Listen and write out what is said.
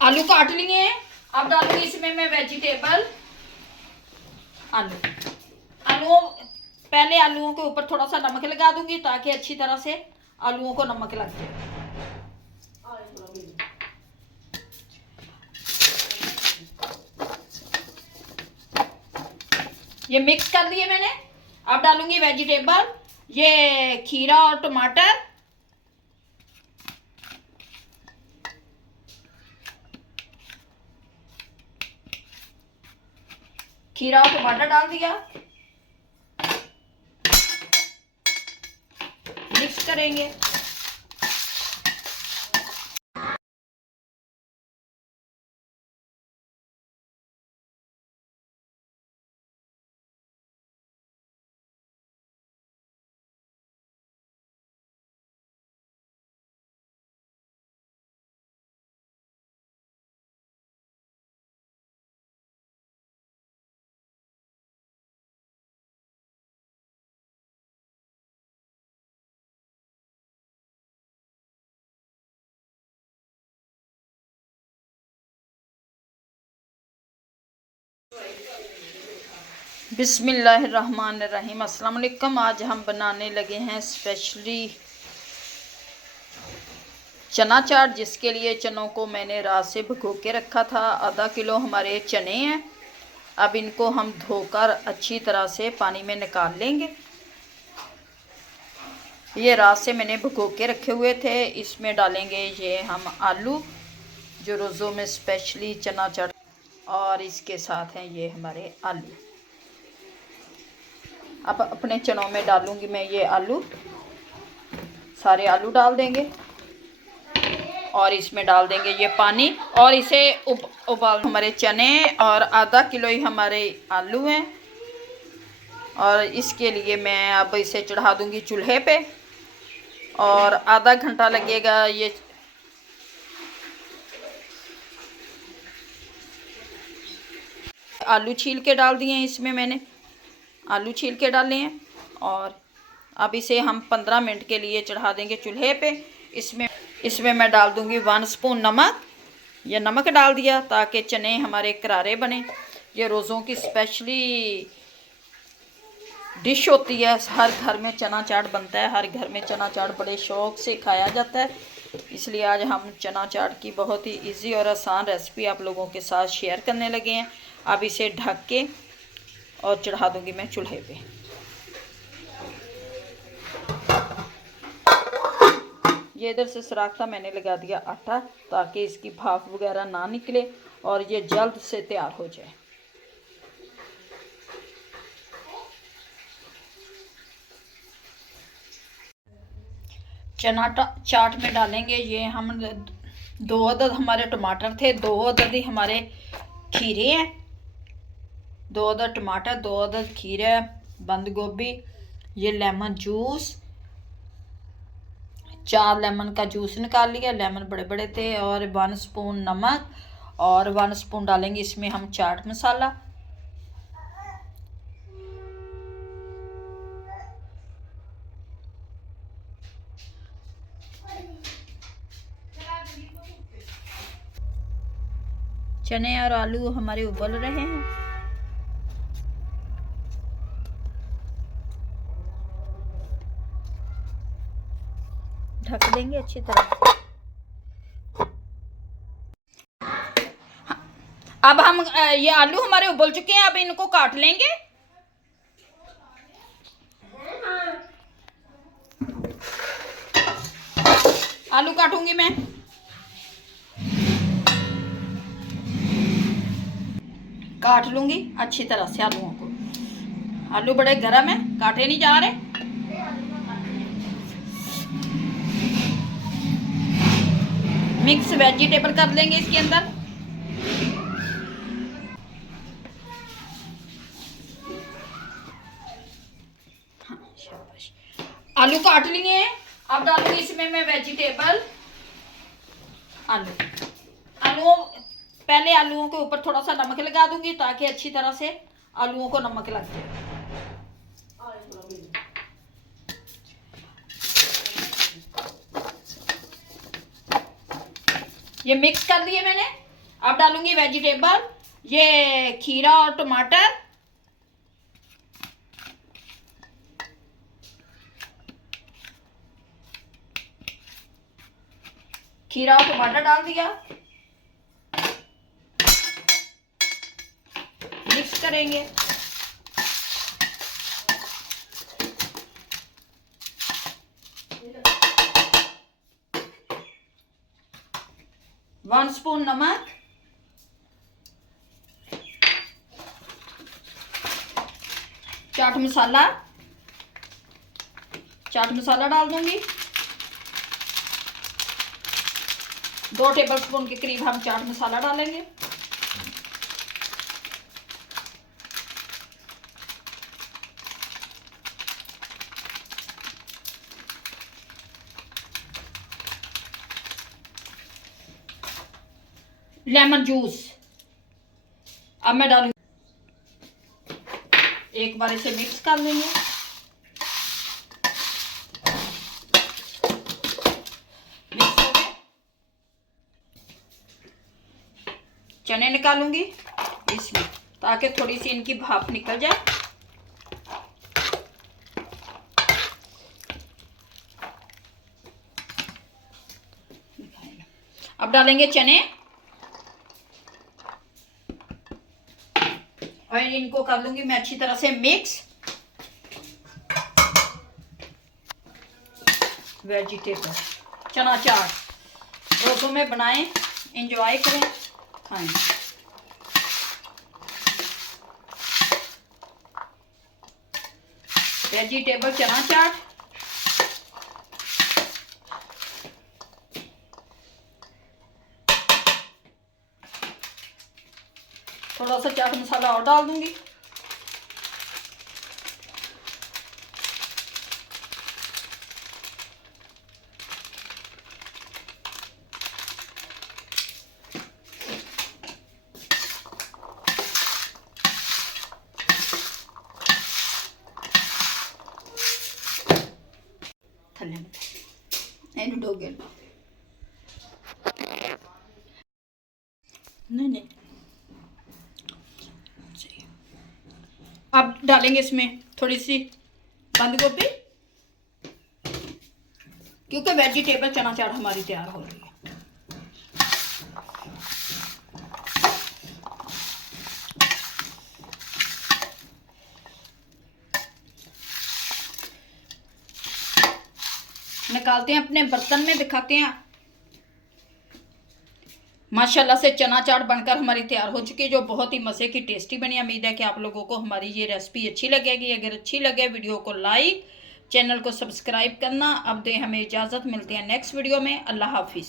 आलू काट लिए हैं। अब डालूंगी इसमें मैं वेजिटेबल। आलू आलू पहले आलूओं के ऊपर थोड़ा सा नमक लगा दूंगी ताकि अच्छी तरह से आलूओं को नमक लग जाए। ये मिक्स कर दिए मैंने। अब डालूंगी वेजिटेबल, ये खीरा और टमाटर। खीरा और टमाटर डाल दिया, मिक्स करेंगे। बिस्मिल्लाहिर्रहमानिर्रहीम। अस्सलाम वालेकुम। आज हम बनाने लगे हैं स्पेशली चना चाट, जिसके लिए चनों को मैंने रात से भिगो के रखा था। आधा किलो हमारे चने हैं। अब इनको हम धोकर अच्छी तरह से पानी में निकाल लेंगे। ये रात से मैंने भिगो के रखे हुए थे। इसमें डालेंगे ये हम आलू, जो रोज़ों में स्पेशली चना चाट, और इसके साथ हैं ये हमारे आलू। अब अपने चनों में डालूंगी मैं ये आलू, सारे आलू डाल देंगे और इसमें डाल देंगे ये पानी और इसे उबाल। हमारे चने और आधा किलो ही हमारे आलू हैं और इसके लिए मैं अब इसे चढ़ा दूंगी चूल्हे पे और आधा घंटा लगेगा। ये आलू छील के डाल दिए हैं, इसमें मैंने आलू छील के डाले हैं और अब इसे हम 15 मिनट के लिए चढ़ा देंगे चूल्हे पे। इसमें मैं डाल दूंगी 1 स्पून नमक। ये नमक डाल दिया ताकि चने हमारे करारे बने। ये रोज़ों की स्पेशली डिश होती है। हर घर में चना चाट बनता है, हर घर में चना चाट बड़े शौक़ से खाया जाता है। इसलिए आज हम चना चाट की बहुत ही इजी और आसान रेसिपी आप लोगों के साथ शेयर करने लगे हैं। अब इसे ढक के और चढ़ा दूंगी मैं चूल्हे पे। ये इधर से सराख्ता मैंने लगा दिया आटा ताकि इसकी भाप वगैरह ना निकले और ये जल्द से तैयार हो जाए। चना चाट में डालेंगे ये हम 2 अदद हमारे टमाटर थे, 2 अदद ही हमारे खीरे हैं। 2 अदद टमाटर, 2 अदद खीरे, बंद गोभी, ये लेमन जूस, 4 लेमन का जूस निकाल लिया। लेमन बड़े बड़े थे। और 1 स्पून नमक और 1 स्पून डालेंगे इसमें हम चाट मसाला। चने और आलू हमारे उबल रहे हैं। ढक देंगे अच्छी तरह से। अब हम ये आलू हमारे उबल चुके हैं, अब इनको काट लेंगे। आलू काटूंगी मैं। काट लूंगी अच्छी तरह से आलूओं को। आलू बड़े गर्म है, काटे नहीं जा रहे। मिक्स वेजिटेबल कर लेंगे इसके अंदर। आलू काट लिए हैं। अब डालूंगी इसमें मैं वेजिटेबल। आलू पहले आलूओं के ऊपर थोड़ा सा नमक लगा दूंगी ताकि अच्छी तरह से आलूओं को नमक लग जाए। ये मिक्स कर दिए मैंने। अब डालूंगी वेजिटेबल, ये खीरा और टमाटर, खीरा और टमाटर डाल दिया, मिक्स करेंगे। वन स्पून नमक, चाट मसाला, चाट मसाला डाल दूंगी। 2 टेबलस्पून के करीब हम चाट मसाला डालेंगे। लेमन जूस अब मैं डालूंगी, एक बार इसे मिक्स कर लेंगे। मिक्स हो गए, चने निकालूंगी इसमें ताकि थोड़ी सी इनकी भाप निकल जाए। अब डालेंगे चने और इनको कर लूंगी मैं अच्छी तरह से मिक्स। वेजिटेबल चना चाट रोज़ों में बनाएं, एंजॉय करें, खाएं। वेजिटेबल चना चाट, थोड़ा सा चाट मसाला और डाल दूंगी। थल्ले नहीं डोगे नहीं। अब डालेंगे इसमें थोड़ी सी बंद गोभी, क्योंकि वेजिटेबल चना चाट हमारी तैयार हो रही है। निकालते हैं अपने बर्तन में, दिखाते हैं। माशाल्लाह से चना चाट बनकर हमारी तैयार हो चुकी है, जो बहुत ही मज़े की टेस्टी बनी। उम्मीद है कि आप लोगों को हमारी ये रेसिपी अच्छी लगेगी। अगर अच्छी लगे वीडियो को लाइक, चैनल को सब्सक्राइब करना। अब दें हमें इजाज़त, मिलते हैं नेक्स्ट वीडियो में। अल्लाह हाफिज़।